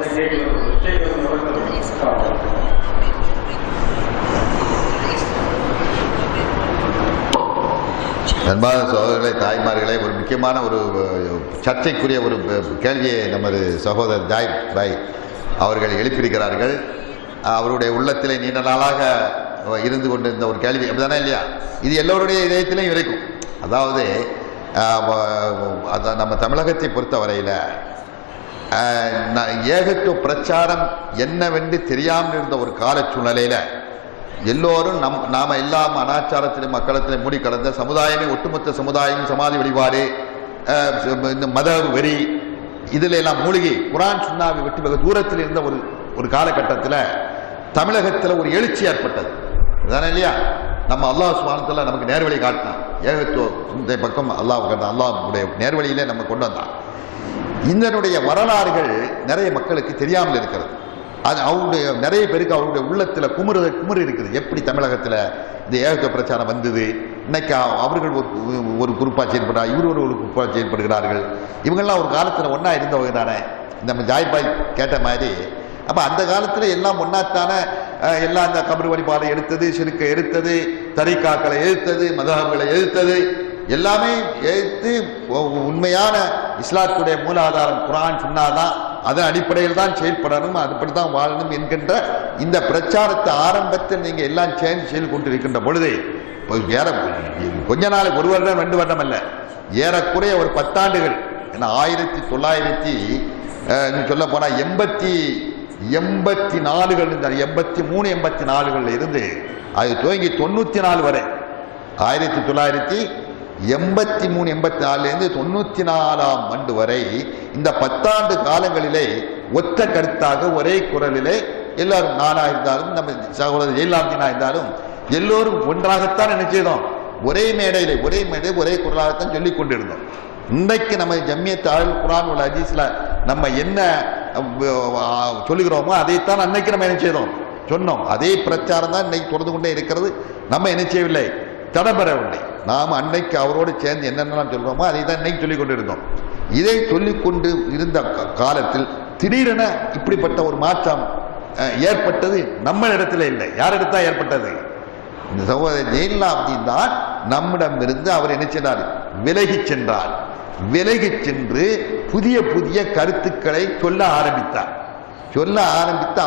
அன்பான சகோதரர்களே, தாய்மார்களே, ஒரு முக்கியமான ஒரு சர்ச்சைக்குரிய ஒரு கேள்வியை நமது சகோதரர் ஜாயித் பாய் அவர்கள் எழுப்பியிருக்கிறார்கள். அவருடைய உள்ளத்திலே நீண்ட நாளாக இருந்து கொண்டிருந்த ஒரு கேள்வி, அப்படிதானே இல்லையா? இது எல்லோருடைய இதயத்திலையும் இருக்கும். அதாவது நம்ம தமிழகத்தை பொறுத்த வரையில் ஏகத்துவ பிரச்சாரம் என்னவென்று தெரியாமல் இருந்த ஒரு கால சூழ்நிலையில் எல்லோரும் நாம இல்லாமல் அனாச்சாரத்திலும் மக்களத்திலும் மூடி கடந்த சமுதாயமே, ஒட்டுமொத்த சமுதாயம் சமாதி வழிபாடு, இந்த மத வெறி, இதில் எல்லாம் மூழ்கி குரான் சுன்னாவை விட்டு வெகு தூரத்தில் இருந்த ஒரு காலகட்டத்தில் தமிழகத்தில் ஒரு எழுச்சி ஏற்பட்டது. அதானே இல்லையா? நம்ம அல்லாஹ் சுப்ஹானஹு வ தஆலா நமக்கு நேர்வழி காட்டினான். ஏகத்துவ இந்த பக்கம் அல்லாஹ்வுடைய நேர்வழியிலே நம்ம கொண்டு வந்தான். இதனுடைய வரலாறுகள் நிறைய மக்களுக்கு தெரியாமல் இருக்கிறது. அது அவருடைய நிறைய பேருக்கு அவருடைய உள்ளத்தில் குமுறு இருக்குது. எப்படி தமிழகத்தில் இந்த ஏகத்துவ பிரச்சாரம் வந்தது? இன்னைக்கு அவர்கள் ஒரு குரூப்பாக செயல்படுறாங்க, இவர் ஒரு குரூப்பாக செயல்படுகிறார்கள். இவங்கெல்லாம் ஒரு காலத்தில் ஒன்றா இருந்தவங்க தானே. நம்ம ஜாய்பாய் கேட்ட மாதிரி, அப்போ அந்த காலத்தில் எல்லாம் ஒன்றாத்தான எல்லாம் அந்த கபர் வழிபாடை எடுத்தது, சிறுக்கை எடுத்தது, தரிகாக்களை எதிர்த்தது, மதஹப்களை எதிர்த்தது, எல்லாமே எதிர்த்து உண்மையான இஸ்லாத்துடைய மூலாதாரம் குர்ஆன் சுன்னாதான், அதன் அடிப்படையில் தான் செயல்படணும், அதுபடி தான் வாழணும் என்கின்ற இந்த பிரச்சாரத்தை ஆரம்பத்தில் நீங்கள் எல்லாம் சேர்ந்து செய்து கொண்டிருக்கின்ற பொழுது கொஞ்ச நாள், ஒரு வருடம் 2 வருடம் அல்ல, ஏறக்குறைய ஒரு 10 ஆண்டுகள். ஏன்னா 1900 சொல்ல போனால் 84 83 84 இருந்து அது துவங்கி 94 வரை, 1983 84 94ஆம் ஆண்டு வரை இந்த 10 ஆண்டு காலங்களிலே ஒத்த கருத்தாக ஒரே குரலிலே எல்லாரும், நானா இருந்தாலும் நம்ம சகோதரர் ஜெயலலிதா இருந்தாலும் எல்லோரும் ஒன்றாகத்தான் நினைச்சோம். ஒரே மேடை ஒரே குரலாகத்தான் சொல்லிக் கொண்டிருந்தோம். இன்றைக்கு நம்ம ஜம்மியத் அல் குர்ஆன் வல் ஹதீஸ்ல நம்ம என்ன சொல்லுகிறோமோ அதைத்தான் அன்னைக்கு நம்ம என்ன செய்தோம், சொன்னோம். அதே பிரச்சாரம் தான் இன்னைக்கு தொடர்ந்து கொண்டே இருக்கிறது. நம்ம என்ன செய்யவில்லை, தடபெறவில்லை. நாம் அன்னைக்கு அவரோடு சேர்ந்து என்னென்னலாம் சொல்றோமோ அதை தான் இன்னைக்கு சொல்லிக் கொண்டிருந்தோம். இதை சொல்லிக்கொண்டு இருந்த காலத்தில் திடீரென இப்படிப்பட்ட ஒரு மாற்றம் ஏற்பட்டது நம்ம இடத்துல இல்லை. யாரிடத்தா ஏற்பட்டது? இந்த சகோதரர் ஜெயலலிதா தான் நம்மிடம் இருந்து அவர் என்ன செய்தார், விலகி சென்றார். விலகி சென்று புதிய புதிய கருத்துக்களை சொல்ல ஆரம்பித்தார்.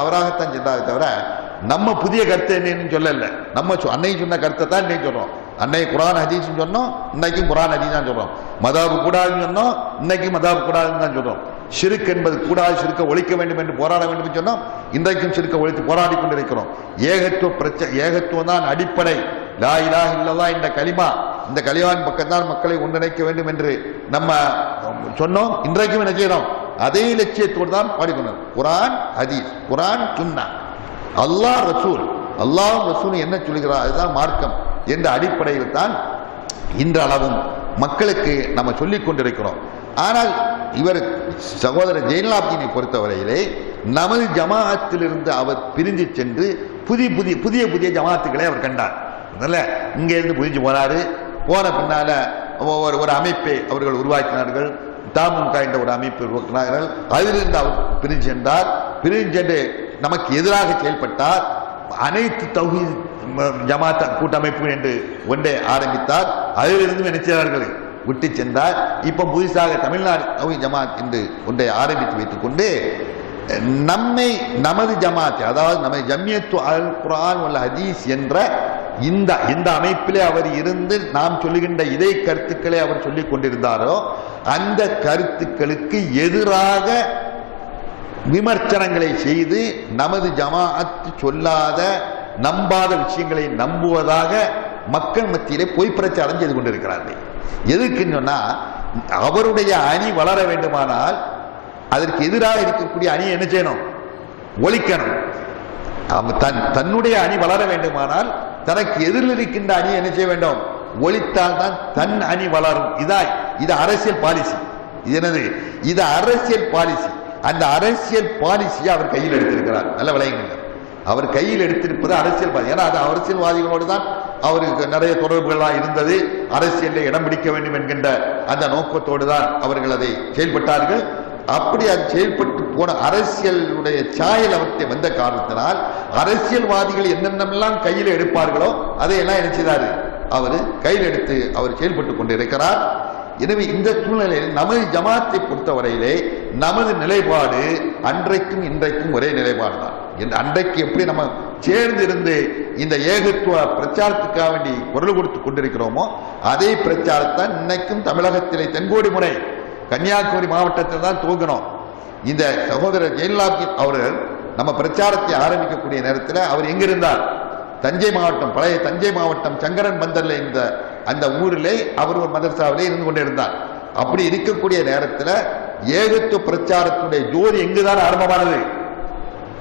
அவராகத்தான் சென்றாரே தவிர நம்ம புதிய கருத்து என்னன்னு சொல்லல. நம்ம அன்னைக்கு சொன்ன கருத்தை தான் இன்னைக்கு சொல்றோம். அன்னைக்கு குர்ஆன் ஹதீஸ் சொன்னோம், இன்னைக்கும் குர்ஆன் ஹதீஸ் தான் சொல்றோம். மதாபு கூடாதுன்னு சொன்னோம், இன்னைக்கும் மதாபு கூடாதுன்னு தான் சொல்றோம். ஷிர்க் என்பது கூடாது, ஷிர்க்கை ஒழிக்க வேண்டும் என்று போராட வேண்டும் என்று சொன்னோம், இன்றைக்கும் ஷிர்க்கை ஒழித்து போராடி கொண்டிருக்கிறோம். ஏகத்துவம் தான் அடிப்படை. லா இலாஹ இல்லல்லாஹ் இந்த கலிமா, இந்த கலிமாவின் பக்கத்தான் மக்களை ஒன்றிணைக்க வேண்டும் என்று நம்ம சொன்னோம். இன்றைக்கும் என்ன செய்யறோம், அதே லட்சியத்தோடு தான் பாடிக்கொண்டோம். குர்ஆன் ஹதீஸ், குர்ஆன் சுன்னா, அல்லாஹ் ரசூல், அல்லாஹ் ரசூல் என்ன சொல்கிறார் அதுதான் மார்க்கம் என்ற அடிப்படையில் தான் இன்றளவும் மக்களுக்கு நம்ம சொல்லிக் கொண்டிருக்கிறோம். ஆனால் இவர் சகோதரர் ஜெயலலிதாவினை பொறுத்தவரையிலே நமது ஜமாஅத்திலிருந்து அவர் பிரிஞ்சு சென்று புதிய ஜமாத்துக்களை அவர் கண்டார். அதனால இங்கே இருந்து பிரிஞ்சு போனாரு. போன பின்னால ஒரு அமைப்பை அவர்கள் உருவாக்கினார்கள். தாமுக என்ற ஒரு அமைப்பை உருவாக்கினார்கள். அதிலிருந்து அவர் பிரிஞ்சு சென்றார். பிரிஞ்சு சென்று நமக்கு எதிராக செயல்பட்டார். அனைத்து தௌஹீத் ஜமாத் கூட்டமைப்பு என்று ஒன்றை ஆரம்பித்தார். அதிலிருந்து நினைச்சார்கள் விட்டு சென்றார். இப்ப புதுசாக தமிழ்நாடு தௌஹீத் ஜமாத் என்று ஒன்றை ஆரம்பித்து வைத்துக் கொண்டு நமது ஜமாத், அதாவது நம்ம ஜம்மியத்து அல் குர்ஆன் வல் ஹதீஸ் என்ற இந்த அமைப்பிலே அவர் இருந்து நாம் சொல்லுகின்ற இதே கருத்துக்களை அவர் சொல்லிக் கொண்டிருந்தாரோ அந்த கருத்துக்களுக்கு எதிராக விமர்சனங்களை செய்து நமது ஜமாஅத் சொல்லாத நம்பாத விஷயங்களை நம்புவதாக மக்கள் மத்தியிலே பொய் பிரச்சாரம் செய்து கொண்டிருக்கிறார்கள். எதுக்குன்னு சொன்னா, அவருடைய அணி வளர வேண்டுமானால் அதற்கு எதிராக இருக்கக்கூடிய அணியை என்ன செய்யணும், ஒழிக்கணும். தன்னுடைய அணி வளர வேண்டுமானால் தனக்கு எதிரில் இருக்கின்ற அணியை என்ன செய்ய வேண்டும், ஒழித்தால் தான் தன் அணி வளரும். இது அரசியல் பாலிசி. இது என்னது, இது அரசியல் பாலிசி. அந்த அரசியல் பாலிசியை அவர் கையில் எடுத்திருக்கிறார். நல்ல விளையுங்க, அவர் கையில் எடுத்திருப்பது அரசியல் பாலிசி. ஏன்னா அது அரசியல்வாதிகளோடு தான் அவருக்கு நிறைய தொடர்புகளாக இருந்தது. அரசியலில் இடம் பிடிக்க வேண்டும் என்கின்ற அந்த நோக்கத்தோடு தான் அவர்கள் அதை செயல்பட்டார்கள். அப்படி அது செயல்பட்டு போன அரசியலுடைய சாயல் அவர்கிட்ட வந்த காரணத்தினால் அரசியல்வாதிகள் என்னென்னலாம் கையில் எடுப்பார்களோ அதையெல்லாம் என்ன செய்தாரு, அவர் கையில் எடுத்து அவர் செயல்பட்டு கொண்டிருக்கிறார். எனவே இந்த சூழ்நிலையில் நமது ஜமாத்தை பொறுத்தவரையிலே நமது நிலைப்பாடு அன்றைக்கும் இன்றைக்கும் ஒரே நிலைப்பாடு தான். அன்றைக்கு எப்படி நம்ம சேர்ந்திருந்து இந்த ஏகத்துவ பிரச்சாரத்துக்காக வேண்டி குரல் கொடுத்து கொண்டிருக்கிறோமோ அதே பிரச்சாரத்தான் இன்னைக்கும் தமிழகத்திலே தென்கோடி முறை கன்னியாகுமரி மாவட்டத்தில் தான் துவங்கணும். இந்த சகோதரர் ஜெயலலிதா அவர்கள் நம்ம பிரச்சாரத்தை ஆரம்பிக்கக்கூடிய நேரத்தில் அவர் எங்கிருந்தார், தஞ்சை மாவட்டம், பழைய தஞ்சை மாவட்டம் சங்கரன் பந்தர்ல இந்த அந்த ஊரிலே அவர் ஒரு மதரசாவிலே இருந்து கொண்டிருந்தார். அப்படி இருக்கக்கூடிய நேரத்தில் ஏகத்துவ பிரச்சாரத்துடைய ஜோதி எங்குதான் ஆரம்பமானது,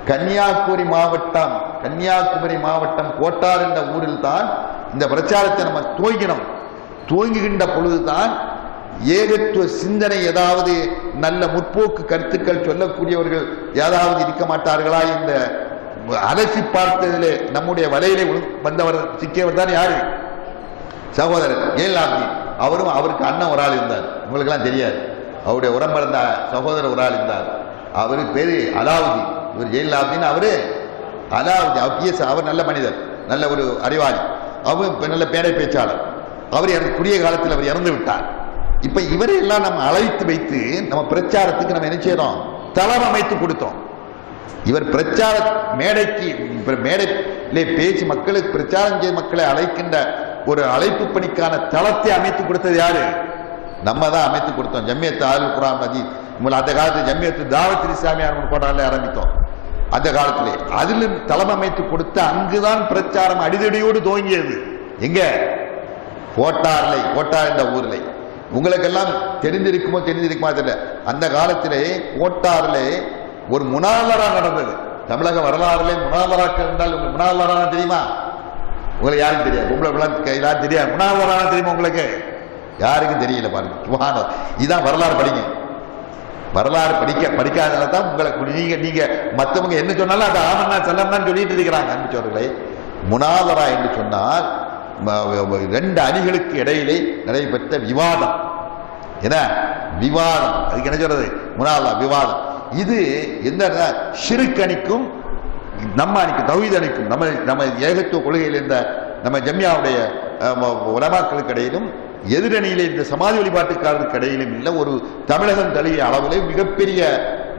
கன்னியாகுமரி மாவட்டம் கோட்டார் என்ற ஊரில் தான் இந்த பிரச்சாரத்தை நம்ம துவங்கினோம். துவங்குகின்ற பொழுதுதான் ஏகத்துவ சிந்தனை, ஏதாவது நல்ல முற்போக்கு கருத்துக்கள் சொல்லக்கூடியவர்கள் ஏதாவது இருக்க மாட்டார்களா, இந்த அலசி பார்த்ததிலே நம்முடைய வலையிலே வந்தவர் சிக்கியவர் தான் யாரு, சகோதரர் ஜெயலலிதா. அவரும் அவருக்கு அண்ணன் ஒரு ஆள் இருந்தார், உங்களுக்கெல்லாம் தெரியாது, அவருடைய உடம்பிறந்த சகோதரர் ஒரு ஆள் இருந்தார், அவரு பேரு அலாவுதீன். இவர் ஜெயலலிதா, அவரு அலாவுதீன். அவர் நல்ல மனிதர், நல்ல ஒரு அறிவாளி, அவர் நல்ல பேடை பேச்சாளர். அவர் குறுகிய காலத்தில் அவர் இறந்து விட்டார். இப்ப இவரையெல்லாம் நம்ம அழைத்து வைத்து நம்ம பிரச்சாரத்துக்கு நம்ம என்ன செய்யறோம், தளம் அமைத்து கொடுத்தோம். இவர் பிரச்சார மேடைக்கு மேடையிலே பேசி மக்களுக்கு பிரச்சாரம் செய்ய மக்களை அழைக்கின்ற ஒரு அழைப்பு பணிக்கான தளத்தை அமைத்து கொடுத்தது யாரு, நம்ம தான் அமைத்து கொடுத்தோம். ஜம்மியத்து ஆலுல் குர்ஆன் மஜீத், அந்த காலத்தில் ஜம்மியத்து தாவத் இஸ்லாமியார் கோட்டாரில் ஆரம்பித்தோம். அந்த காலத்திலே அதிலும் தளம் அமைத்து கொடுத்து அங்குதான் பிரச்சாரம் அடிதடியோடு துவங்கியது. எங்க, கோட்டார் என்ற ஊரில். உங்களுக்கெல்லாம் தெரிந்திருக்குமோ தெரியல, அந்த காலத்திலே கோட்டாரிலே ஒரு முனாதரா நடந்தது. தமிழக வரலாறுலே முனாதராக்கள் என்றால் உங்களுக்கு முனாதரா தெரியுமா, உங்களுக்கு யாருக்கும் தெரியாது, உங்களுக்கு தெரியாது, முனாதரா தெரியுமா உங்களுக்கு, யாருக்கும் தெரியல. பாருங்க, சுபானோ, இதுதான் வரலாறு. படிங்க, வரலாறு படிக்காதனால தான் உங்களுக்கு நீங்க மற்றவங்க என்ன சொன்னாலும் அது ஆமன்னா செல்லம்தான் சொல்லிட்டு இருக்கிறாங்க. அன்புச்சவர்களே, முனாதரா என்று சொன்னால் ரெண்டு அணிகளுக்கு இடையிலே நடைபெற்ற விவாதம். என்ன விவாதம், அதுக்கு என்ன சொல்றது, முனாதரா விவாதம். இது எந்த ஷிர்க் அணிக்கும் நம்ம அணிக்கும் தௌஹீத் அணிக்கும் நம்ம ஏகத்துவ கொள்கையில் இருந்த நம்ம ஜம்மியாவுடைய உலமாக்களுக்கு இடையிலும் எதிரணியிலே இந்த சமாதி வழிபாட்டுக்காரருக்கு இடையிலும் இல்லை, ஒரு தமிழகம் தழுவிய அளவிலே மிகப்பெரிய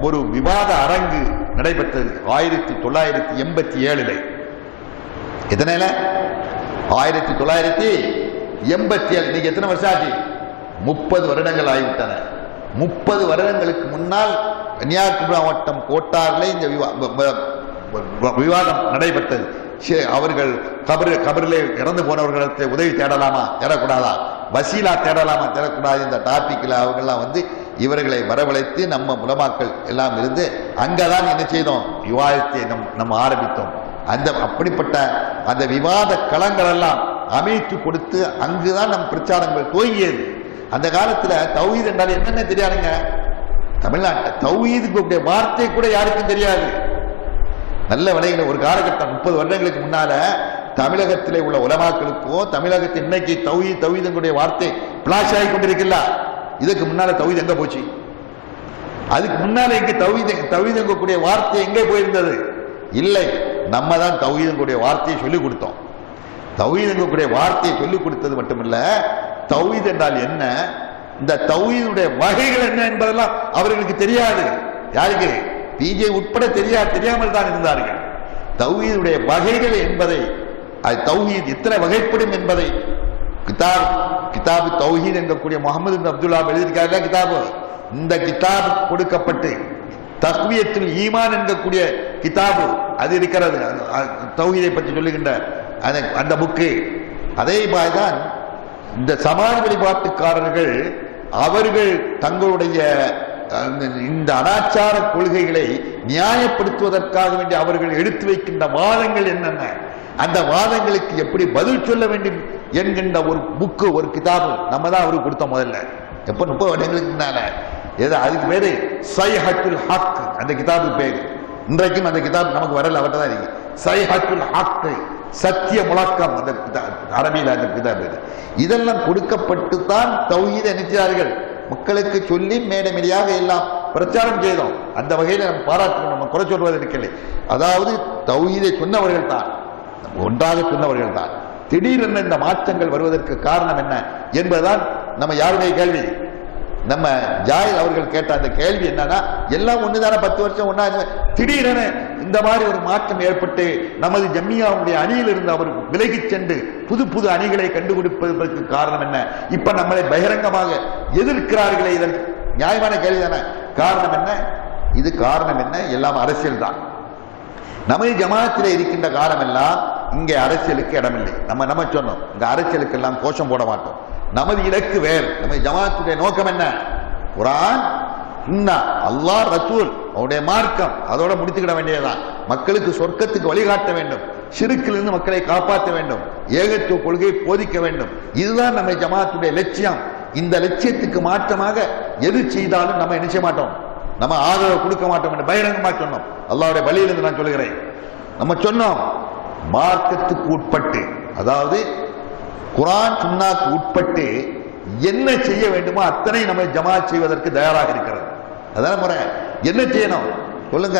ஒரு விவாத அரங்கு நடைபெற்றது 1987. எத்தனைல 1987. இன்னைக்கு எத்தனை வருஷம் ஆச்சு, 30 வருடங்கள் ஆகிவிட்டன. 30 வருடங்களுக்கு முன்னால் கன்னியாகுமரி மாவட்டம் கோட்டாரில் இந்த விவாதம் நடைபெற்றது. அவர்கள் கபரிலே இறந்து போனவர்களுக்கு உதவி தேடலாமா தேடக்கூடாதா, வசீலா தேடலாமா தேடக்கூடாது, இந்த டாபிக்ல அவங்கெல்லாம் வந்து இவர்களை வரவழைத்து நம்ம உலமாக்கள் எல்லாம் இருந்து அங்கதான் என்ன செய்தோம், விவாதத்தை நம்ம ஆரம்பித்தோம். அப்படிப்பட்ட அந்த விவாத களங்கள் எல்லாம் அமைத்து கொடுத்து அங்குதான் நம் பிரச்சாரங்கள் துவங்கியது. அந்த காலத்துல தௌஹீத் என்றால் என்னென்ன தெரியாதுங்க, தமிழ்நாட்டில் தௌஹீதுக்கு வார்த்தை கூட யாருக்கும் தெரியாது. நல்ல விலைகளை ஒரு காலகட்டம் 30 வருடங்களுக்கு முன்னால தமிழகத்திலே உள்ள உலமாக்களுக்கோ தமிழகத்தில் இன்னைக்கு தௌஹீதுடைய வார்த்தை பிளாஷ் ஆகி கொண்டிருக்கல. இதுக்கு முன்னால தௌஹீத் எங்க போச்சு, அதுக்கு முன்னால எங்க தௌஹீதுடைய வார்த்தை எங்கே போயிருந்தது, இல்லை, நம்ம தான் தௌஹீதுடைய வார்த்தையை சொல்லிக் கொடுத்தோம். தௌஹீதுடைய வார்த்தையை சொல்லிக் கொடுத்தது மட்டுமல்ல, தௌஹீத் என்றால் என்ன, இந்த தௌஹீதுடைய வகைகள் என்ன என்பதெல்லாம் அவர்களுக்கு தெரியாது. யாருக்கு, பிஜே உட்பட தெரியாமல் தான் இருந்தார்கள். தௌஹீதுடைய வகைகள் என்பதை, அது தௌஹீத் எத்தனை வகைப்படும் என்பதை கிதாபு தௌஹீத் என்கக்கூடிய முகமது பின் அப்துல்லா எழுதியிருக்காருல கிதாபு, இந்த கிதாபு கொடுக்கப்பட்டு தக்வியத்துல் ஈமான் என்கக்கூடிய கிதாபு அது இருக்கிறது, தௌஹீதை பற்றி சொல்லுகின்ற அந்த புக்கு. அதே மாதிரிதான் இந்த சமாதி வழிபாட்டுக்காரர்கள் அவர்கள் தங்களுடைய இந்த அனாச்சார கொள்கைகளை நியாயப்படுத்துவதற்காக வேண்டி அவர்கள் எடுத்து வைக்கின்ற வாதங்கள் என்னென்ன, அந்த வாதங்களுக்கு எப்படி பதில் சொல்ல வேண்டும் என்கின்ற ஒரு புக்கு, ஒரு கிதாபு நம்ம தான் அவருக்கு கொடுத்தோம் முதல்ல. எப்ப 30 வருடங்களுக்கு முன்னால. அதுக்கு பேரு சைஹத்துல் ஹக், அந்த கிதாபு பேரு. இன்றைக்கும் அந்த கிதாப் நமக்கு வரல, அவர்கிட்ட தான் இருக்கு. சைஹத்துல் ஹக், சத்திய முழக்கம், அந்த அரபியில் அந்த கிதாபு. இதெல்லாம் கொடுக்கப்பட்டு தான் தௌஹீதை நினைச்சார்கள் மக்களுக்கு சொல்லி மேடமேடியாக எல்லாம் பிரச்சாரம் செய்தோம். அந்த வகையில் நம்ம பாராட்டணும், நம்ம குறை சொல்வது இருக்கலை. அதாவது தௌஹீதை சொன்னவர்கள் தான், ஒன்றாக சொன்னவர்கள் தான். திடீரென இந்த மாற்றங்கள் வருவதற்கு காரணம் என்ன என்பதுதான் நம்ம யாருடைய கேள்வி. நம்ம ஜாயித் அவர்கள் கேட்ட அந்த கேள்வி என்னன்னா, எல்லாம் ஒண்ணுதானே, 10 வருஷம் ஒன்னா, திடீரென இந்த மாதிரி ஒரு மாற்றம் ஏற்பட்டு நமது ஜம்மியாவுடைய அணியில் இருந்து அவர் விலகி சென்று புது புது அணிகளை கண்டுபிடிப்பதற்கு காரணம் என்ன? இப்ப நம்மளை பகிரங்கமாக எதிர்க்கிறார்களே, இதற்கு நியாயமான கேள்வி தானே. காரணம் என்ன? இது காரணம் என்ன? எல்லாம் அரசியல் தான். நமது ஜமாத்தில் இருக்கின்ற காலம் எல்லாம் இங்கே அரசியலுக்கு இடமில்லை. நம்ம சொன்னோம், இந்த அரசியலுக்கு எல்லாம் கோஷம் போட மாட்டோம். நமது இலக்கு வேறு. நம்ம ஜமாத்துடைய நோக்கம் என்ன? குர்ஆன், சுன்னா, அல்லாஹ், ரசூல், அவருடைய மார்க்கம், அதோட முடித்துக்கிட வேண்டியதுதான். மக்களுக்கு சொர்க்கத்துக்கு வழிகாட்ட வேண்டும், ஷிர்க்கிலிருந்து மக்களை காப்பாற்ற வேண்டும், ஏகத்துவ கொள்கையை போதிக்க வேண்டும். இதுதான் நம்ம ஜமாத்துடைய லட்சியம். இந்த லட்சியத்துக்கு மாற்றமாக எது செய்தாலும் நம்ம என்ன செய்ய மாட்டோம், நம்ம ஆதரவு கொடுக்க மாட்டோம் என்று பகிரங்கமா சொன்னோம். அல்லாஹ்வுடைய வழியிலிருந்து நான் சொல்லுகிறேன். நம்ம சொன்னோம், மார்க்கத்துக்கு உட்பட்டு, அதாவது குர்ஆன் சுன்னாக்கு உட்பட்டு என்ன செய்ய வேண்டுமோ அத்தனை நம்ம ஜமாத் செய்வதற்கு தயாராக இருக்கிறது. அதான் முறை. என்ன செய்யணும் சொல்லுங்க?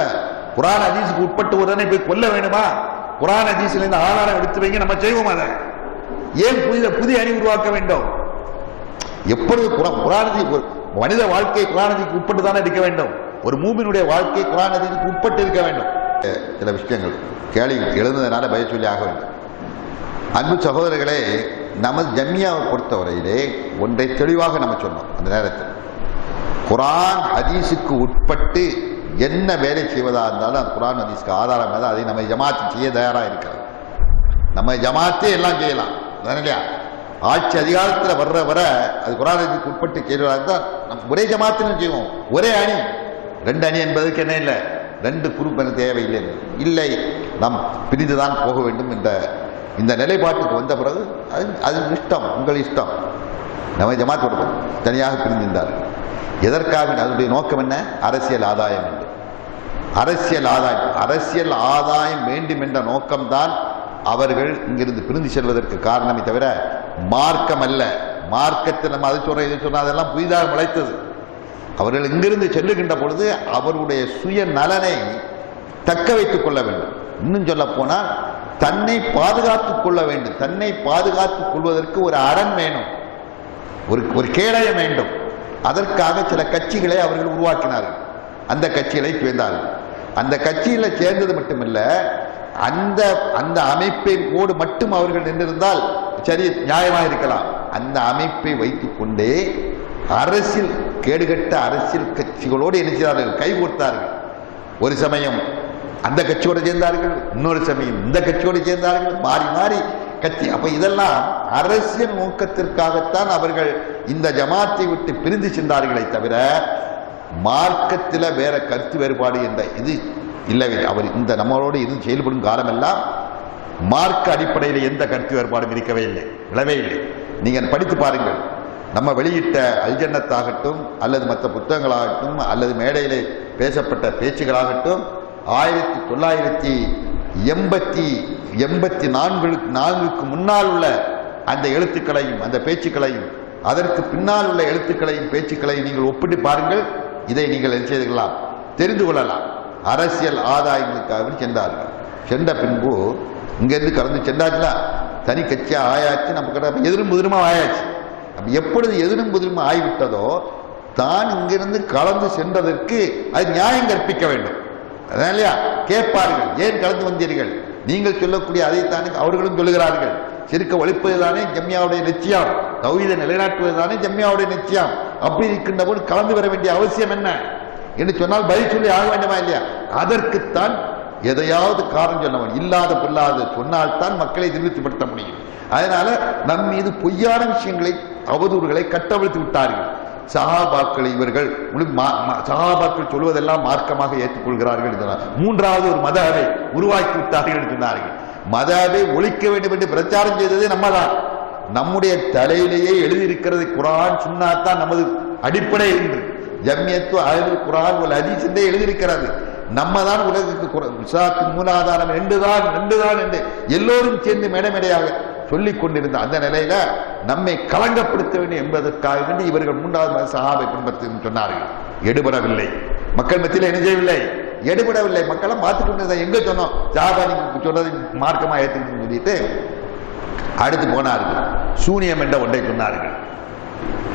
குர்ஆன் ஹதீஸுக்கு உட்பட்டு உடனே போய் கொல்ல வேண்டுமா? குர்ஆன் ஹதீஸ்ல இருந்து ஆதாரம் எடுத்து வைங்க, நம்ம செய்வோம். அதை ஏன் புதிய அணி உருவாக்க வேண்டும்? எப்பொழுது குர்ஆனுக்கு மனித வாழ்க்கை குர்ஆனுக்கு உட்பட்டு தானே இருக்க வேண்டும். ஒரு மூமினுடைய வாழ்க்கை குர்ஆனுக்கு உட்பட்டு இருக்க வேண்டும். சில விஷயங்கள் கேள்வி எழுந்ததுனால பய சொல்லி ஆக வேண்டும். அன்பு சகோதரர்களே, நமது ஜம்மியாவை பொறுத்தவரையிலே ஒன்றை தெளிவாக நம்ம சொன்னோம். அந்த நேரத்தில் குர்ஆன் ஹதீஸுக்கு உட்பட்டு என்ன வேலை செய்வதா இருந்தாலும் அந்த குர்ஆன் ஹதீஸுக்கு ஆதாரம் தான், அதை நம்ம ஜமாத்து செய்ய தயாராக இருக்கிறது. நம்ம ஜமாத்தே எல்லாம் செய்யலாம் தானே இல்லையா? ஆட்சி அதிகாரத்தில் வர அது குர்ஆன் ஹதீஸுக்கு உட்பட்டு செய்வதாக இருந்தால் நம்ம ஒரே ஜமாத்திலும் செய்வோம். ஒரே அணி, 2 அணி என்பதற்கு என்ன இல்லை, 2 குரூப் எனக்கு தேவையில்லை. இல்லை, நாம் பிரிந்துதான் போக வேண்டும் என்ற இந்த நிலைப்பாட்டுக்கு வந்த பிறகு அது இஷ்டம், உங்கள் இஷ்டம். நம்ம ஜமாத்தோடு தனியாக பிரிந்திருந்தார்கள். எதற்காக? அதனுடைய நோக்கம் என்ன? அரசியல் ஆதாயம் என்று. அரசியல் ஆதாயம் வேண்டும் என்ற நோக்கம்தான் அவர்கள் இங்கிருந்து பிரிந்து செல்வதற்கு காரணமே தவிர மார்க்கம் அல்ல. மார்க்கத்தில் நம்ம அதை சொல்ற இதை சொன்ன அதெல்லாம் புதிதாக முளைத்தது. அவர்கள் இங்கிருந்து செல்லுகின்ற பொழுது அவருடைய சுய நலனை தக்க வைத்துக் கொள்ள வேண்டும். இன்னும் சொல்ல போனால் தன்னை பாதுகாத்துக் கொள்ள வேண்டும். தன்னை பாதுகாத்துக் கொள்வதற்கு ஒரு அரண் வேணும், ஒரு கேடயம் வேண்டும். அதற்காக சில கட்சிகளை அவர்கள் உருவாக்கினார்கள். அந்த கட்சிகளை சேர்ந்தார்கள். அந்த கட்சியில் சேர்ந்தது மட்டுமல்ல, அந்த அமைப்போடு மட்டும் அவர்கள் நின்றிருந்தால் சரி, நியாயமாக இருக்கலாம். அந்த அமைப்பை வைத்துக் கொண்டே அரசியல் கேடுகட்ட அரசியல் கட்சிகளோடு என்ன செய்தார்கள்? கை கோர்த்தார்கள். ஒரு சமயம் அந்த கட்சியோடு சேர்ந்தார்கள், இன்னொரு சமயம் இந்த கட்சியோடு சேர்ந்தார்கள், மாறி மாறி கட்சி. அப்ப இதெல்லாம் அரசியல் நோக்கத்திற்காகத்தான் அவர்கள் இந்த ஜமாத்தை விட்டு பிரிந்து சென்றார்களே தவிர மார்க்கத்தில் வேற கருத்து வேறுபாடு என்ற இது இல்லவே. அவர் இந்த நம்மளோடு இது செயல்படும் காலமெல்லாம் மார்க்க அடிப்படையில் எந்த கருத்து வேறுபாடும் இருக்கவே இல்லை, விழவே இல்லை. நீங்கள் படித்து பாருங்கள். நம்ம வெளியிட்ட அல்ஜன்னத்தாகட்டும் அல்லது மற்ற புத்தகங்களாகட்டும் அல்லது மேடையிலே பேசப்பட்ட பேச்சுகளாகட்டும் 1984 முன்னால் உள்ள அந்த எழுத்துக்களையும் அந்த பேச்சுக்களையும் அதற்கு பின்னால் உள்ள எழுத்துக்களையும் பேச்சுக்களையும் நீங்கள் ஒப்பிட்டு பாருங்கள். இதை நீங்கள் என்ன செய்துக்கலாம், தெரிந்து கொள்ளலாம். அரசியல் ஆதாயங்களுக்காக சென்றார்கள். சென்ற பின்பு இங்கிருந்து கலந்து சென்றாச்சுல தனி கட்சியாக ஆயாச்சு. நம்ம கிட்ட எதிரும் புதிருமா ஆயாச்சு. எப்பொழுது எதிரும் புதிருமா ஆகிவிட்டதோ தான் இங்கிருந்து கலந்து சென்றதற்கு அது நியாயம் கற்பிக்க வேண்டும். அதான் இல்லையா? கேட்பார்கள், ஏன் கலந்து வந்தீர்கள்? நீங்கள் சொல்லக்கூடிய அதைத்தானே அவர்களும் சொல்லுகிறார்கள். சிறுக்க ஒழிப்பதுதானே ஜம்மியாவுடைய நிச்சயம், தௌஹீதை நிலைநாட்டுவதுதானே ஜம்மியாவுடைய நிச்சயம். அப்படி இருக்கின்ற போது கலந்து வர வேண்டிய அவசியம் என்ன என்று சொன்னால் பதில் சொல்லி ஆக வேண்டுமா இல்லையா? அதற்குத்தான் எதையாவது காரணம் சொல்ல வேண்டும். இல்லாத பொல்லாத சொன்னால்தான் மக்களை திருப்திப்படுத்த முடியும். அதனால நம் மீது பொய்யான விஷயங்களை அவதூறுகளை கட்டவிழ்த்து விட்டார்கள். சஹாபாக்களை இவர்கள் சஹாபாக்கள் சொல்வதெல்லாம் மார்க்கமாக ஏற்றுக்கொள்கிறார்கள் என்றார். 3வது ஒரு மதவை உருவாக்கி விட்டார்கள் என்று சொன்னார்கள். மதவை ஒழிக்க வேண்டும் என்று பிரச்சாரம் செய்ததே நம்ம தான். நம்முடைய தலையிலேயே எழுதியிருக்கிறது குர்ஆன் சுன்னா தான் நமது அடிப்படை என்று. ஜம்மியத்து அஹ்லுல் குர்ஆன் வல் ஹதீஸ் என்றே எழுதியிருக்கிறது. நம்ம தான் உலகுக்கு மூலாதாரம் 2 தான் என்று எல்லோரும் சேர்ந்து மேடையாக சொல்லிக் கொண்டிருந்த அந்த நிலையில நம்மை கலங்கப்படுத்த வேண்டும் என்பதற்காக வேண்டி இவர்கள் 3வது சஹாபை பின்பற்றி சொன்னார்கள். எடுபடவில்லை. மக்கள் மத்தியில் என்ன செய்யவில்லை, எடுபடவில்லை. மக்களும் பார்த்துட்டு இருந்ததை எங்க சொன்னோம், ஜாபா நீங்க சொன்னது மார்க்கமா ஏற்றுக்கணும்னு சொல்லிட்டு அடுத்து போனார்கள். சூனியம் என்ற ஒன்றை சொன்னார்கள்.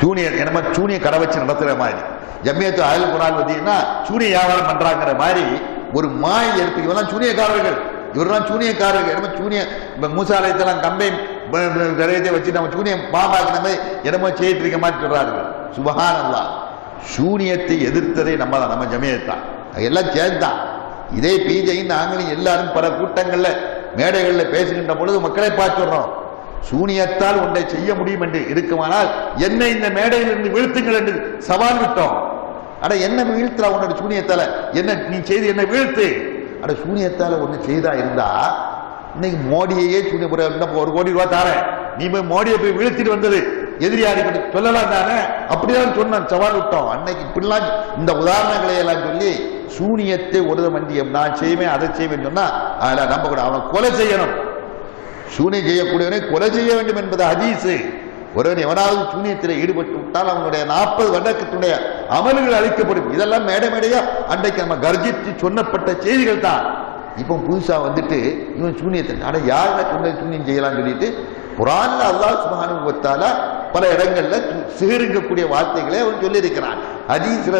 சூனியர் என்னமா சூனிய கடை வச்சு நடத்துற மாதிரி ஜம்மியத்து அயல் குரான் பார்த்தீங்கன்னா சூனிய வியாபாரம் பண்றாங்கிற மாதிரி ஒரு மாயை எடுத்து இவெல்லாம் சூனியக்காரர்கள், இவரெல்லாம் சூனியக்காரர்கள். என்னமோ சூனிய மூசாலயத்தெல்லாம் கம்பெயின் நிறையத்தை வச்சு நம்ம சூனியம் பாம்பாக்கின மாதிரி என்னமோ செய்யிட்டு இருக்க மாதிரி சொல்றார்கள். சுபஹானல்லாஹ். சூனியத்தை எதிர்த்ததே நம்ம தான், நம்ம ஜமியத்தான், எல்லாம் சேர்ந்தான். இதே பிஜையும் நாங்களும் எல்லாரும் பல கூட்டங்கள்ல மேடைகளில் பேசுகின்ற பொழுது மக்களை பார்த்துடுறோம். சூனியத்தால் ஒன்றை செய்ய முடியும் என்று இருக்குமானால் என்னை இந்த மேடையில் இருந்து வீழ்த்துங்கள் என்று சவால் விட்டோம். அட என்ன வீழ்த்துறா உன்னோட சூனியத்தால, என்ன நீ செய்து என்ன வீழ்த்து. அட சூனியத்தால ஒண்ணு செய்தா இருந்தா இன்னைக்கு மோடியையே சூனிய 1 கோடி ரூபாய் தாரேன், நீ போய் மோடியை போய் வீழ்த்திட்டு வந்தது எதிரியாடி சொல்லலாம் தானே, அப்படிதான் சொன்னான், சவால் விட்டோம். அன்னைக்கு இப்படிலாம் இந்த உதாரணங்களை எல்லாம் சொல்லி சூனியத்தை ஒரு மண்டியம் நான் செய்வேன் அதை செய்வேன் சொன்னா அதில் நம்ப கூட அவனை கொலை செய்யணும். சூனியம் செய்யக்கூடியவனை கொலை செய்ய வேண்டும் என்பது ஹதீஸ். ஒருவன் எவனாவது சூனியத்தில் ஈடுபட்டு விட்டால் அவனுடைய 40 வருடத்துடைய அமல்கள் அளிக்கப்படும். இதெல்லாம் மேடையா அன்றைக்கு நம்ம கர்ஜித்து சொன்னப்பட்ட செய்திகள் தான். இப்போ புதுசா வந்துட்டு இவன் சூனியத்தை ஆனா யாருன்னா சொன்ன சூனியம் செய்யலாம்னு சொல்லிட்டு குர்ஆன்ல அல்லாஹ் சுப்ஹானஹு வ தஆலா பல இடங்கள்ல சிகரிக்கக்கூடிய வார்த்தைகளை அவன் சொல்லி இருக்கிறான். ஹதீஸ்ல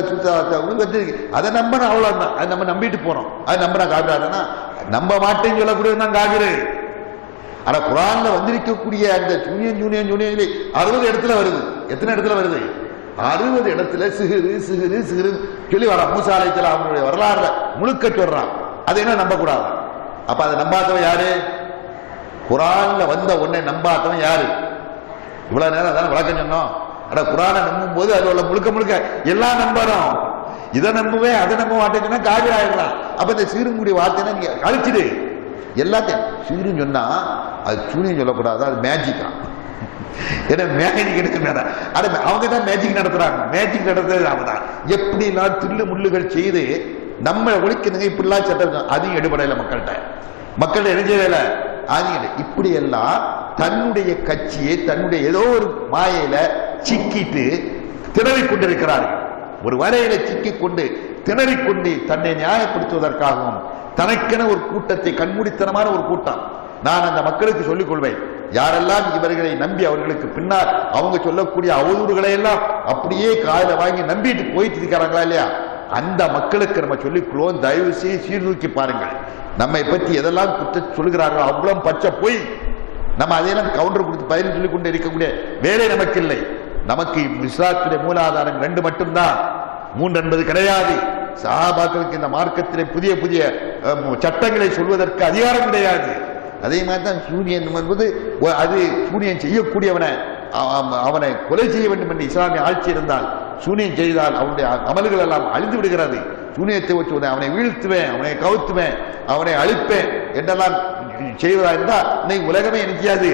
வந்து அதை நம்பணும், அவ்வளவுதான். அதை நம்ம நம்பிட்டு போறோம். அதை நம்பினா காபிரானா நம்ப மாட்டேன்னு சொல்லக்கூடியது தான் காபிரு. ஆனா குர்ஆன்ல வந்திருக்கக்கூடிய அந்த சூனியம் 60 இடத்துல வருது. எத்தனை இடத்துல வருது? 60 இடத்துல சிகிரு சொல்லி வரான். மூசா அலைஹிஸ்ஸலாம் அவங்களுடைய வரலாறுல முழுக்க சொல்றான். அதை என்ன நம்ப கூடாது. அப்ப அதை நம்பாதவன் யாரு? குர்ஆன்ல வந்த உன்னை நம்பாதவன் யாரு? இவ்வளவு நேரம் அதான விளக்கம் சொன்னோம். ஆனா குர்ஆனை நம்பும் போது அதுல உள்ள முழுக்க எல்லாம் நம்பணும். இதை நம்புவேன் அதை நம்ப மாட்டேன்னா காபிர் ஆயிடலாம். அப்ப இந்த சீருங்குடி வார்த்தைன்னா நீங்க கழிச்சிடு எல்லாத்தையும். சீருன்னு சொன்னா அது சூனியம் சொல்லக்கூடாது, அது மேஜிக்கா. ஏன்னா மேஜிக் எடுக்க அவங்க தான் மேஜிக் நடத்துறாங்க. மேஜிக் நடத்துறது அவங்க தான். எப்படிலாம் தில்லு முள்ளுகள் செய்து நம்ம ஒழிக்கணுங்க இப்படிலாம் சட்டம் அதையும் எடுபடையில மக்கள்கிட்ட எழுதியதில்ல. அது இப்படி எல்லாம் தன்னுடைய கட்சியை தன்னுடைய ஏதோ ஒரு மாயையில சிக்கிட்டு திணறிக் கொண்டிருக்கிறார்கள். ஒரு வரையில சிக்கிக் கொண்டு திணறிக்கொண்டு தன்னை நியாயப்படுத்துவதற்காகவும் தனக்கென ஒரு கூட்டத்தை, கண்மூடித்தனமான ஒரு கூட்டம். நான் அந்த மக்களுக்கு சொல்லிக் கொள்வேன், யாரெல்லாம் இவர்களை நம்பி அவர்களுக்கு பின்னால் அவங்க சொல்லக்கூடிய அவதூறுகளை எல்லாம் அப்படியே காதில வாங்கி நம்பிட்டு போயிட்டு இருக்கிறாங்களா இல்லையா, அந்த மக்களுக்கு நம்ம சொல்லிக்கொள்வோம், தயவு செய்து சீர்தூக்கி பாருங்கள். நம்மை பற்றி எதெல்லாம் குற்ற சொல்கிறார்கள் அவ்வளவு பச்சை போய் நம்ம அதையெல்லாம் கவுண்டர் கொடுத்து பதில் சொல்லிக் கொண்டு இருக்கக்கூடிய வேலை நமக்கு இல்லை. நமக்கு இஸ்லாத்துடைய மூலாதாரம் 2 மட்டும்தான், 3 என்பது கிடையாது. சஹாபாக்களுக்கு இந்த மார்க்கத்திலே புதிய புதிய சட்டங்களை சொல்வதற்கு அதிகாரம் கிடையாது. அதே மாதிரி தான் சூனியன் என்பது அது சூனியன் செய்யக்கூடியவனை அவனை கொலை செய்ய வேண்டும் என்று இஸ்லாமிய ஆட்சி இருந்தால், சூனியம் செய்தால் அவனுடைய அமல்கள் எல்லாம் அழிந்து விடுகிறது. சூனியத்தை வச்சு அவனை வீழ்த்துவேன், அவனை கவுத்துவேன், அவனை அழிப்பேன் என்றெல்லாம் செய்வதா இருந்தால் இன்னைக்கு உலகமே நிற்காது,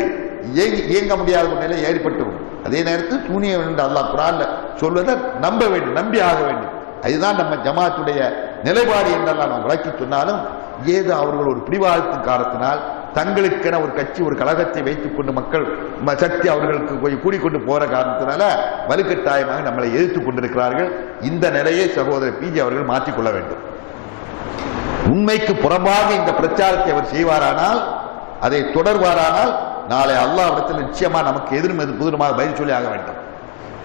இயங்க முடியாத ஒரு நிலை ஏற்பட்டு. அதே நேரத்தில் சூனியம் என்று அல்லாஹ் குர்ஆன்ல சொல்வதை நம்ப வேண்டும், நம்பி ஆக வேண்டும். அதுதான் நம்ம ஜமாத்துடைய நிலைப்பாடு என்றெல்லாம் நாம் விளக்கி சொன்னாலும், ஏதோ அவர்கள் ஒரு பிடிவாதத்தின் காரணத்தினால் தங்களுக்கென ஒரு கட்சி, ஒரு கழகத்தை வைத்துக் கொண்டு மக்கள் சக்தி அவர்களுக்கு போய் கூடிக்கொண்டு போற காரணத்தினால வலுக்கட்டாயமாக நம்மளை எதிர்த்துக் கொண்டிருக்கிறார்கள். இந்த நிலையை சகோதரர் பிஜே அவர்கள் மாற்றிக்கொள்ள வேண்டும். உண்மைக்கு புறம்பாக இந்த பிரச்சாரத்தை அவர் செய்வாரானால், அதை தொடர்வாரானால், நாளை அல்லாஹ் இடத்தில் நிச்சயமா நமக்கு எதிரும் புதிரமாக பதில் சொல்லி ஆக வேண்டும்.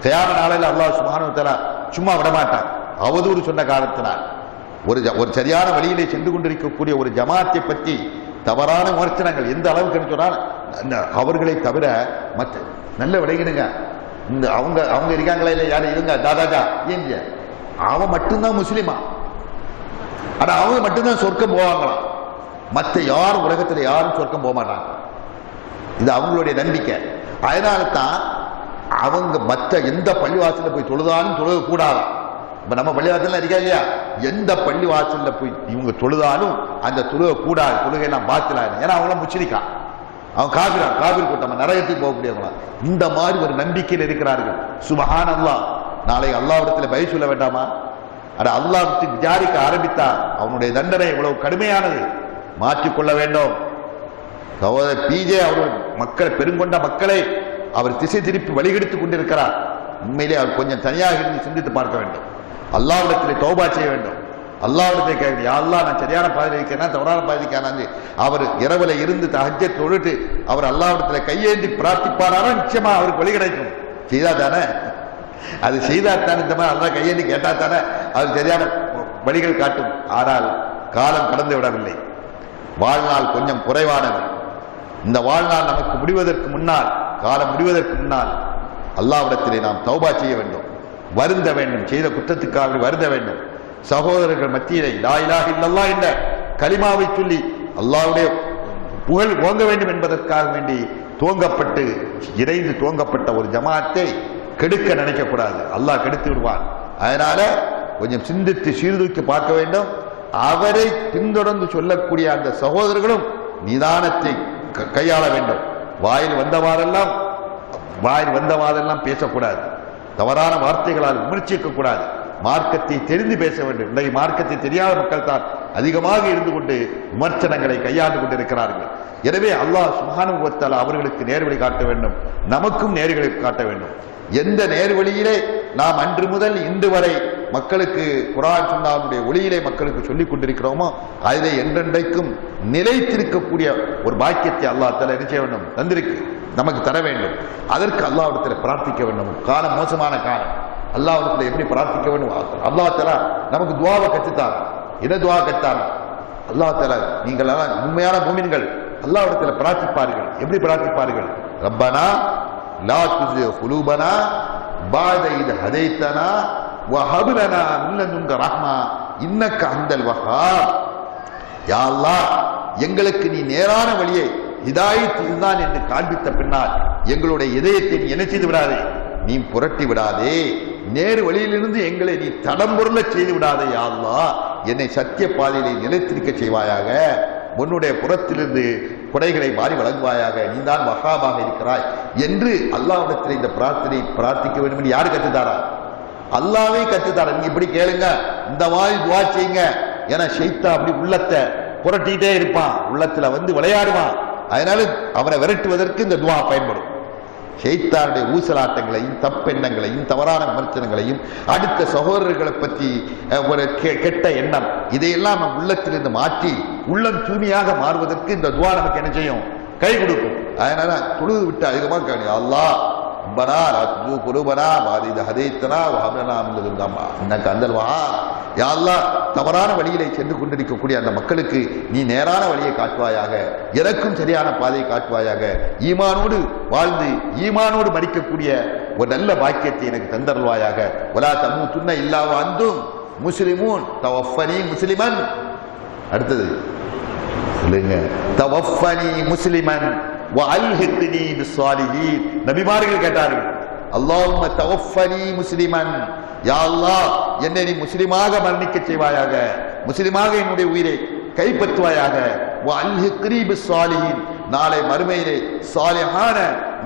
கியாம நாளையில் அல்லாஹ் சுப்ஹானஹு வ தஆலா சும்மா விடமாட்டான். அவதூறு சொன்ன காரணத்தினால் ஒரு சரியான வழியிலே சென்று கொண்டிருக்கக்கூடிய ஒரு ஜமாத்தை பற்றி தவறான விமர்சனங்கள் எந்த அளவுக்கு சொன்னால், அவர்களை தவிர மற்ற நல்ல விளையிடுங்க. இந்த அவங்க இருக்காங்களா இல்லை, யாரும் இருங்க தாதாஜா ஏங்க அவன் மட்டும்தான் முஸ்லிமா, ஆனா அவங்க மட்டும்தான் சொர்க்கம் போவாங்களாம். மற்ற யாரும் உலகத்தில் யாரும் சொர்க்கம் போக மாட்டாங்க. இது அவங்களுடைய நம்பிக்கை. அதனால தான் அவங்க மற்ற எந்த பள்ளிவாசல்ல போய் தொழுதாலும் தொழுக கூடாது. இப்ப நம்ம பள்ளிவாசல் இருக்கா இல்லையா, எந்த பள்ளிவாசல்ல போய் இவங்க தொழுதாலும் அந்த தொழுக கூடாது, தொழுகை எல்லாம் பாத்திலாது. ஏன்னா அவங்களாம் முஸ்லிக்கா, அவன் காபிர் கூட்டம், நரகத்துக்கு போகக்கூடியவங்களா. இந்த மாதிரி ஒரு நம்பிக்கையில் இருக்கிறார்கள். சுப்ஹானல்லாஹ். நாளை அல்லாஹ்விடத்தில் பதில் சொல்ல வேண்டாமா? அட அல்லாஹ் விசாரிக்க ஆரம்பித்தா அவனுடைய தண்டனை இவ்வளவு கடுமையானது, மாற்றிக்கொள்ள வேண்டும். சகோதரர் பிஜே அவர்கள் மக்கள் பெருங்கொண்ட மக்களை அவர் திசை திருப்பி வழிகெடுத்துக் கொண்டிருக்கிறார். உண்மையிலே அவர் கொஞ்சம் தனியாக இருந்து சிந்தித்து பார்க்க வேண்டும். அல்லாஹ்விடத்திலே தௌபா செய்ய வேண்டும். அல்லாஹ்விடத்தை கேட்க, யா அல்லாஹ் நான் சரியான பாதையில் இருக்கேனா தவறான பாதையில் இருக்கானு அவர் இரவுல இருந்து தஹஜ்ஜத் தொழுட்டு அவர் அல்லாஹ்விடத்தில் கையேந்தி பிரார்த்திப்பாரா, நிச்சயமா அவருக்கு வழி கிடைக்கும். செய்தா தானே, அது செய்தா தானே, இந்த மாதிரி அல்லாஹ் கையேந்தி கேட்டா தானே அது சரியான வழிகள் காட்டும். ஆனால் காலம் கடந்து விடவில்லை, வாழ்நாள் கொஞ்சம் குறைவானது. இந்த வாழ்நாள் நமக்கு முடிவதற்கு முன்னால், காலம் முடிவதற்கு முன்னால் அல்லாஹ்விடத்திலே நாம் தௌபா செய்ய வேண்டும், வருந்த வேண்டும், செய்த குற்றத்துக்காக வருந்த வேண்டும். சகோதரர்கள் மத்தியிலே லா இலாஹ இல்லல்லாஹ் என்ற கலிமாவை சொல்லி அல்லாஹ்வுடைய புகழ் ஓங்க வேண்டும் என்பதற்காக வேண்டி துவங்கப்பட்டு இறைந்து துவங்கப்பட்ட ஒரு ஜமாத்தை கெடுக்க நினைக்க கூடாது. அல்லாஹ் கெடுத்து விடுவான். அதனால கொஞ்சம் சிந்தித்து சீர்தூக்கி பார்க்க வேண்டும். அவரை பின்தொடர்ந்து சொல்லக்கூடிய அந்த சகோதரர்களும் நிதானத்தை கையாள வேண்டும். வாயில் வந்தவாறெல்லாம் பேசக்கூடாது, தவறான வார்த்தைகளால் விமர்சிக்க கூடாது, மார்க்கத்தை தெரிந்து பேச வேண்டும். இன்றைய மார்க்கத்தை தெரியாத மக்கள் தான் அதிகமாக இருந்து கொண்டு விமர்சனங்களை கையாண்டு கொண்டிருக்கிறார்கள். எனவே அல்லாஹ் சுப்ஹானஹு வ தஆலா அவர்களுக்கு நேர்வழி காட்ட வேண்டும், நமக்கும் நேர்வழி காட்ட வேண்டும். எந்த நேர்வழியிலே நாம் அன்று முதல் இன்று வரை மக்களுக்கு குர்ஆன் சுன்னாவுடைய ஒளியிலே மக்களுக்கு சொல்லிக் கொண்டிருக்கிறோமோ அதிலே என்றென்றைக்கும் நிலைத்திருக்கக்கூடிய ஒரு பாக்கியத்தை அல்லாஹ் தஆலா என்ன செய்ய வேண்டும், தந்திருக்கு, நமக்கு தர வேண்டும். அதற்கு அல்லாஹ்விடத்தில் பிரார்த்திக்க வேண்டும். காலம் மோசமான காலம், அல்லாஹ்விடத்தில் எப்படி பிரார்த்திக்க வேண்டும். அல்லாஹ் தஆலா நமக்கு துஆவை கற்றுத்தார். என்ன துஆ கற்றார் அல்லாஹ் தஆலா? நீங்கள் எல்லாம் உண்மையான முஃமின்கள் அல்லாஹ்விடத்தில் பிரார்த்திப்பார்கள். எப்படி பிரார்த்திப்பார்கள்? ரப்பனா லா துஸிக் குலூபனா பஅத இத் ஹதைதனா வ ஹப் லனா மின் லதுன்க ரஹ்மா இன்னக அன்தல் வஹ்ஹாப். யா அல்லாஹ், எங்களுக்கு நீ நேரான வழியை ஹிதாயத் இதுதான் என்று காண்பித்த பின்னால் எங்களுடைய இதயத்தை நீ என்ன செய்து விடாதே, நீ புரட்டி விடாதே, நேரு வழியிலிருந்து எங்களை நீ தடம்பொருள செய்து விடாதே. யா அல்லாஹ், என்னை சத்திய பாதையிலே நிலைத்திருக்க செய்வாயாக, உன்னுடைய புறத்திலிருந்து குடைகளை மாறி வழங்குவாயாக, நீதான் வஹாபாக இருக்கிறாய் என்று அல்லாஹ்விடத்தில் இந்த பிரார்த்தனை பிரார்த்திக்க வேண்டும் என்று யாரு கற்றுத்தாரா? அல்லாஹ்வே கற்றுத்தாரா. நீங்க இப்படி கேளுங்க, இந்த மாதிரி துஆ செய்யுங்க. ஏன்னா ஷைத்தான் அப்படி உள்ளத்தை புரட்டிட்டே இருப்பான், உள்ளத்துல வந்து விளையாடுவான். அதனால அவனை விரட்டுவதற்கு இந்த துஆ பயன்படும். ஷைத்தானுடைய ஊசலாட்டங்களையும் தப்பெண்ணங்களையும் தவறான விமர்சனங்களையும் அடுத்த சகோதரர்களை பற்றி ஒரு கெட்ட எண்ணம் இதையெல்லாம் நம் உள்ளத்திலிருந்து மாற்றி உள்ளம் தூய்மையாக மாறுவதற்கு இந்த துஆ நமக்கு என்ன செய்யும், கை கொடுக்கும். அதனால தொழுது விட்டு அதிகமாக கேளு, அல்லாஹ் ரப்பனா லா துஸிக் குலூபனா பஅத இத் ஹதைதனா வ ஹப் லனா மின் லதுன்க ரஹ்மா இன்னக அன்தல் வஹ்ஹாப். யா அல்லாஹ், தவறான வழியிலே சென்று கொண்டிருக்கக்கூடிய அந்த மக்களுக்கு நீ நேரான வழியை காட்டுவாயாக, எனக்கும் சரியான பாதையை காட்டுவாயாக, ஈமானோடு வாழ்ந்து ஈமானோடு மரிக்கக்கூடிய ஒரு நல்ல பாக்கியத்தை எனக்கு தந்தருள்வாயாக. வலா தமூதுன்ன இல்லா வ அன்தும் முஸ்லிமூன் தவஃபனி முஸ்லிமன். அடுத்தது சொல்லுங்க, தவஃபனி முஸ்லிமன் வ அல்ஹிக்னி பிஸ்ஸாலிஹீன். நபிமார்கள் கேட்டார்கள், அல்லாஹும்ம தவஃபனி முஸ்லிமன், யா அல்லாஹ், என்னை நீ முஸ்லிமாக மரணிக்க செய்வாயாக, முஸ்லிமாக என்னுடைய உயிரை கைப்பற்றுவாயாக. வ அல்ஹிக்னி பிஸ்ஸாலிஹீன், நாளை மறுமையிலே சாலிஹான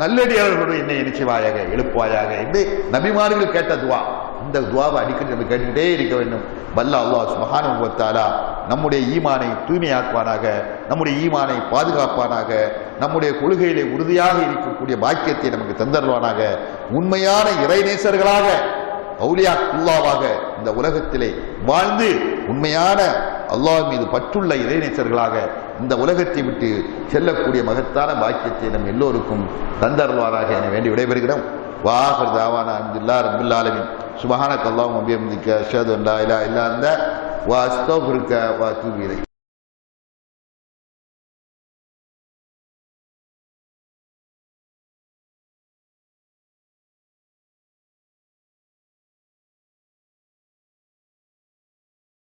நல்லடியார்களோடு என்னை நினைச்சுவாயாக, எழுப்புவாயாக என்று நபிமார்கள் கேட்ட துஆ. இந்த துஆவை அடிக்கடி நம்ம கேட்டுக்கிட்டே இருக்க வேண்டும். வல்ல அல்லாஹ் சுப்ஹானஹு வ தஆலா நம்முடைய ஈமானை தூய்மையாக்குவானாக, நம்முடைய ஈமானை பாதுகாப்பானாக, நம்முடைய கொள்கையிலே உறுதியாக இருக்கக்கூடிய பாக்கியத்தை நமக்கு தந்தருவானாக. உண்மையான இறைநேசர்களாக அவுலியாக்குல்லாவாக இந்த உலகத்திலே வாழ்ந்து உண்மையான அல்லாஹ் மீது பற்றுள்ள இறைநேசர்களாக இந்த உலகத்தை விட்டு செல்லக்கூடிய மகத்தான பாக்கியத்தை நம் எல்லோருக்கும் தந்தருவாராக என வேண்டி விடைபெறுகிறோம். வாஹிர் தாவானா அல்ஹம்துலில்லாஹி ரப்பில் ஆலமீன். சுப்ஹானக அல்லாஹும்ம வ பிஹம்திக அஷ்ஹது அன் லா இலாஹா இல்லா அன்த வ அஸ்தக்ஃபிருக வ அத்தூபு இலைக்.